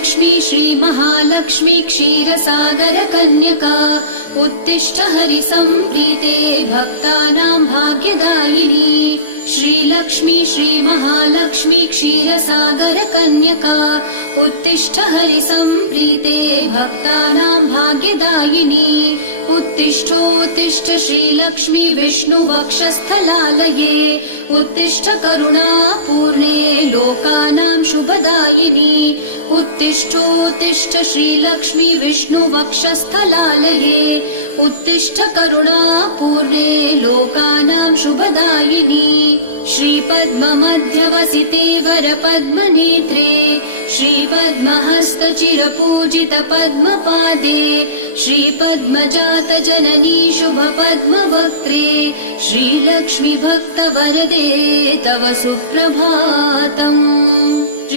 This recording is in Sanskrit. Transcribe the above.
श्रीलक्ष्मी श्रीमहालक्ष्मी क्षीरसागरकन्यका उत्तिष्ठ हरिसम्प्रीते भक्तानां भाग्यदायिनी। श्रीलक्ष्मी श्रीमहालक्ष्मी क्षीरसागरकन्यका उत्तिष्ठ हरिसम्प्रीते भक्तानां भाग्यदायिनी। उत्तिष्ठोत्तिष्ठ श्रीलक्ष्मी विष्णुवक्षस्थलालये उत्तिष्ठ करुणापूर्णे लोकानां शुभदायिनी। उत्तिष्ठोत्तिष्ठ श्रीलक्ष्मी विष्णुवक्षस्थलालये उत्तिष्ठ करुणापूर्णे लोकानां शुभदायिनी। श्रीपद्ममध्यवसिते वरपद्मनेत्रे श्रीपद्महस्तचिरपूजित पद्मपादे श्रीपद्मजातजननी शुभपद्मवक्त्रे श्रीलक्ष्मी भक्तवरदे तव सुप्रभातम्।